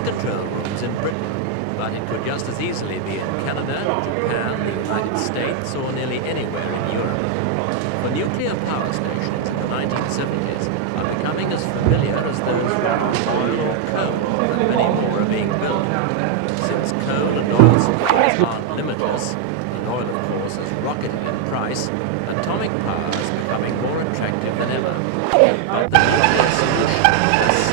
test control rooms in Britain, but it could just as easily be in Canada, Japan, the United States, or nearly anywhere in Europe. For nuclear power stations in the 1970s are becoming as familiar as those from oil or coal, and many more are being built. Since coal and oil supplies aren't limitless, and oil, of course, has rocketed in price, atomic power is becoming more attractive than ever. But the nuclear solution is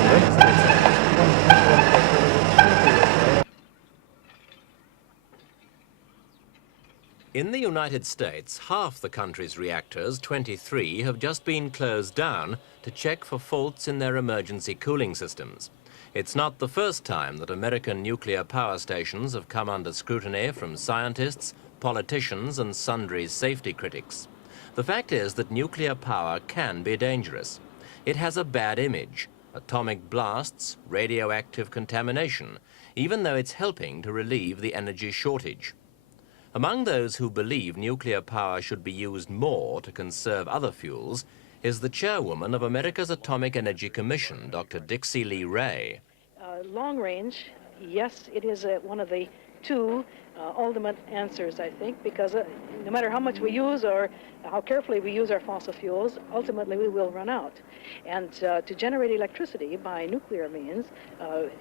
in the United States, half the country's reactors, 23, have just been closed down to check for faults in their emergency cooling systems. It's not the first time that American nuclear power stations have come under scrutiny from scientists, politicians, and sundry safety critics. The fact is that nuclear power can be dangerous. It has a bad image: atomic blasts, radioactive contamination, even though it's helping to relieve the energy shortage. Among those who believe nuclear power should be used more to conserve other fuels is the chairwoman of America's Atomic Energy Commission, Dr. Dixie Lee Ray. Long range, yes, it is one of the two ultimate answers, I think, because no matter how much we use or how carefully we use our fossil fuels, ultimately we will run out. And to generate electricity by nuclear means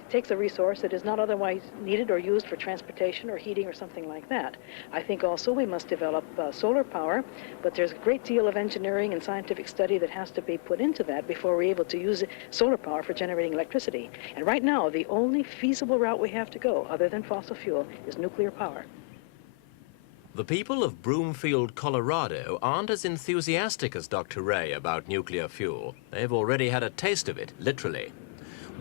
takes a resource that is not otherwise needed or used for transportation or heating or something like that. I think also we must develop solar power, but there's a great deal of engineering and scientific study that has to be put into that before we're able to use solar power for generating electricity. And right now, the only feasible route we have to go, other than fossil fuel, is nuclear power. The people of Broomfield, Colorado aren't as enthusiastic as Dr. Ray about nuclear fuel. They've already had a taste of it, literally.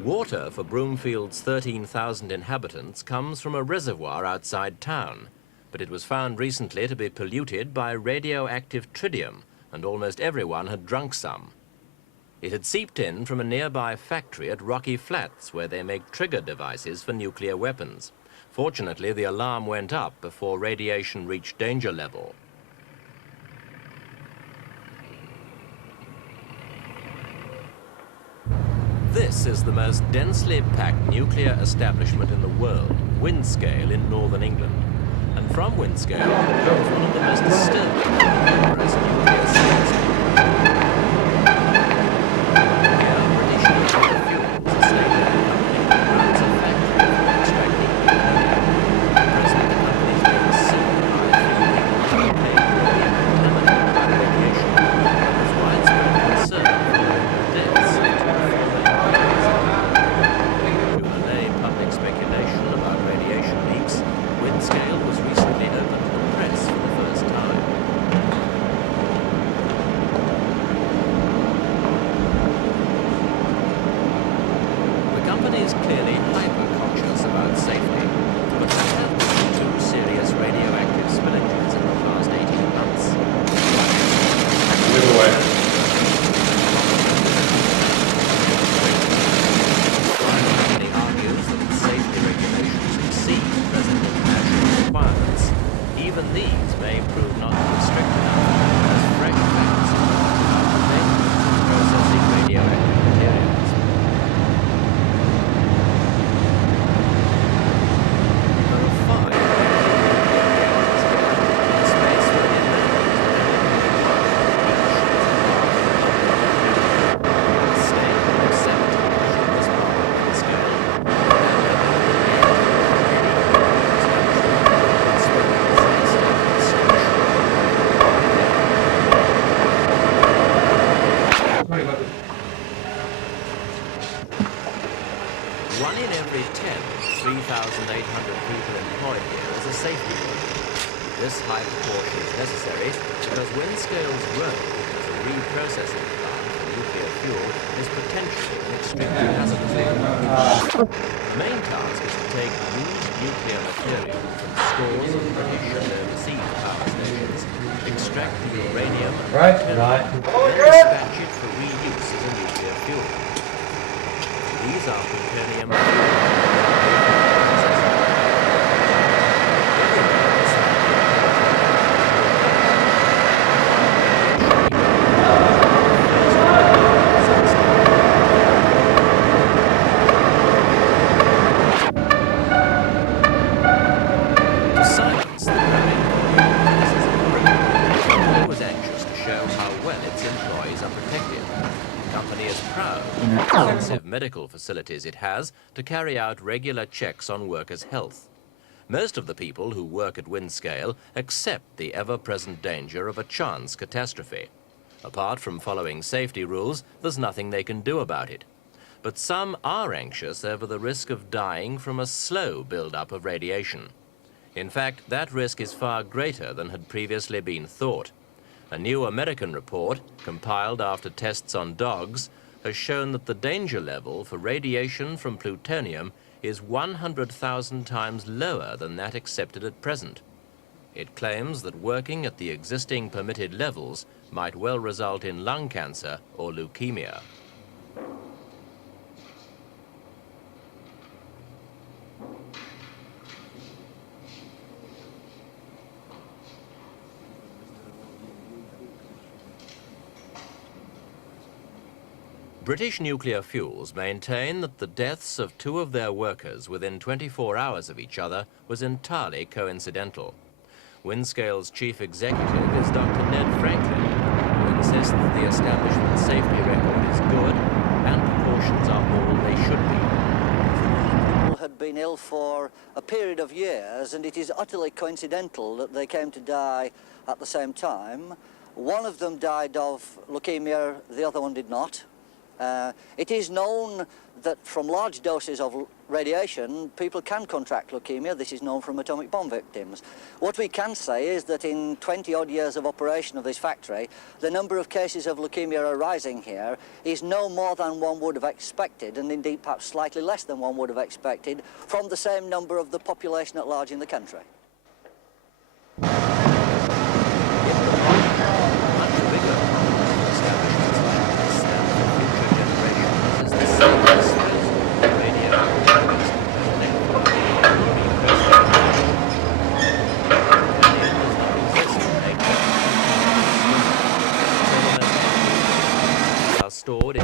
Water for Broomfield's 13,000 inhabitants comes from a reservoir outside town, but it was found recently to be polluted by radioactive tritium, and almost everyone had drunk some. It had seeped in from a nearby factory at Rocky Flats, where they make trigger devices for nuclear weapons. Fortunately, the alarm went up before radiation reached danger level. This is the most densely packed nuclear establishment in the world, Windscale in northern England. And from Windscale comes one of the most disturbing and numerous nuclear sites. Here, British nuclear fuels, a state-owned company, runs a factory for extracting uranium. At present, the company is being sued by three people contaminated by radiation, and there's widespread concern for deaths due to to allay public speculation about radiation leaks, Windscale was recently opened to the press for the first time. The company is clearly hyper-conscious about safety, but there have been two serious radioactive spillages in the past 18 months. Either way. The company argues that its safety regulations exceed present international requirements. Even these may prove not to be strict enough, as fresh facts about the dangers of processing radioactive materials. There are 5 in space where the Americans staying below 70 on this part of the scale. One in every 10, 3,800 people employed here is a safety worker. This high proportion is necessary because Windscale's work as a reprocessing plant for nuclear fuel is potentially an extremely hazardous one. The main task is to take used nuclear material from scores of British and overseas power stations, extract the uranium and plutonium, then dispatch it for reuse as a nuclear fuel. These are plutonium. extensive medical facilities it has to carry out regular checks on workers' health. Most of the people who work at Windscale accept the ever-present danger of a chance catastrophe. Apart from following safety rules, there's nothing they can do about it. But some are anxious over the risk of dying from a slow build-up of radiation. In fact, that risk is far greater than had previously been thought. A new American report, compiled after tests on dogs, has shown that the danger level for radiation from plutonium is 100,000 times lower than that accepted at present. It claims that working at the existing permitted levels might well result in lung cancer or leukemia. British Nuclear Fuels maintain that the deaths of two of their workers within 24 hours of each other was entirely coincidental. Windscale's chief executive is Dr. Ned Franklin, who insists that the establishment's safety record is good and precautions are all they should be. People had been ill for a period of years, and it is utterly coincidental that they came to die at the same time. One of them died of leukemia, the other one did not. It is known that from large doses of radiation, people can contract leukemia. This is known from atomic bomb victims. What we can say is that in 20-odd years of operation of this factory, the number of cases of leukemia arising here is no more than one would have expected, and indeed perhaps slightly less than one would have expected from the same number of the population at large in the country. Stored in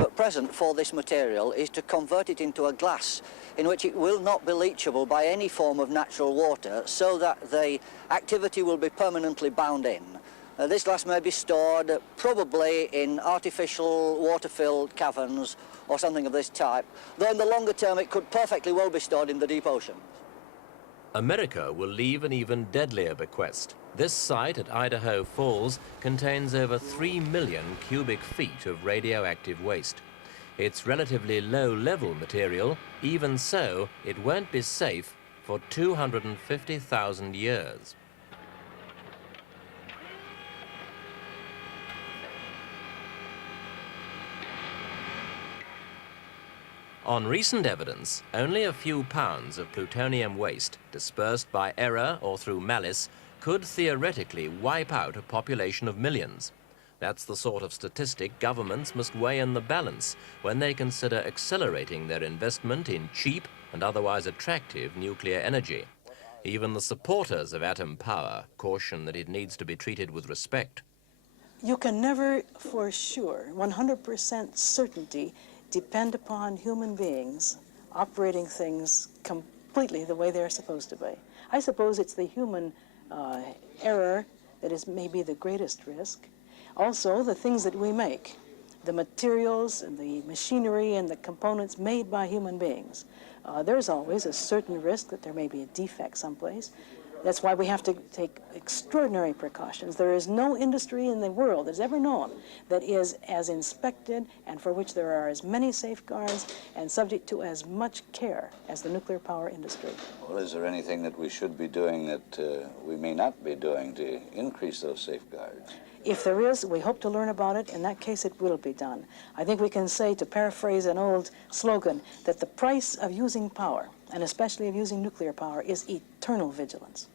But present for this material is to convert it into a glass in which it will not be leachable by any form of natural water, so that the activity will be permanently bound in. This glass may be stored probably in artificial water-filled caverns or something of this type, though in the longer term it could perfectly well be stored in the deep ocean. America will leave an even deadlier bequest. This site at Idaho Falls contains over 3 million cubic feet of radioactive waste. It's relatively low-level material. Even so, it won't be safe for 250,000 years. On recent evidence, only a few pounds of plutonium waste, dispersed by error or through malice, could theoretically wipe out a population of millions. That's the sort of statistic governments must weigh in the balance when they consider accelerating their investment in cheap and otherwise attractive nuclear energy. Even the supporters of atom power caution that it needs to be treated with respect. You can never, for sure, 100% certainty, depend upon human beings operating things completely the way they're supposed to be. I suppose it's the human error that is maybe the greatest risk. Also, the things that we make, the materials and the machinery and the components made by human beings. There's always a certain risk that there may be a defect someplace. That's why we have to take extraordinary precautions. There is no industry in the world that's ever known that is as inspected and for which there are as many safeguards and subject to as much care as the nuclear power industry. Well, is there anything that we should be doing that we may not be doing to increase those safeguards? If there is, we hope to learn about it. In that case, it will be done. I think we can say, to paraphrase an old slogan, that the price of using power, and especially of using nuclear power, is eternal vigilance.